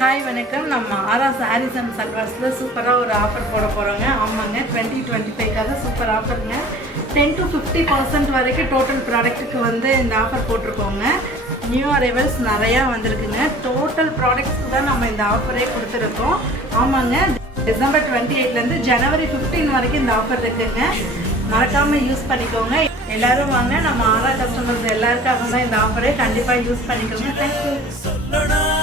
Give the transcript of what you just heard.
Hi வணக்கம். நம்ம ஆரா சாரீஸ் அண்ட் சல்வார்ஸில் சூப்பராக ஒரு ஆஃபர் போட போகிறோங்க. ஆமாங்க, 2025க்காக சூப்பர் ஆஃபருங்க. 10 to 50% வரைக்கும் டோட்டல் ப்ராடக்ட்டுக்கு வந்து இந்த ஆஃபர் போட்டிருக்கோங்க. நியூ அரைவல்ஸ் நிறையா வந்திருக்குங்க. டோட்டல் ப்ராடக்ட்ஸ்க்கு தான் நம்ம இந்த ஆஃபரே கொடுத்துருக்கோம். ஆமாங்க, டிசம்பர் 28லேருந்து ஜனவரி 15 வரைக்கும் இந்த ஆஃபர் இருக்குங்க. மறக்காமல் யூஸ் பண்ணிக்கோங்க. எல்லோரும் வாங்க, நம்ம ஆரா கஸ்டமர்ஸ் எல்லாருக்காக தான் இந்த ஆஃபரே. கண்டிப்பாக யூஸ் பண்ணிக்கோங்க. தேங்க்யூ.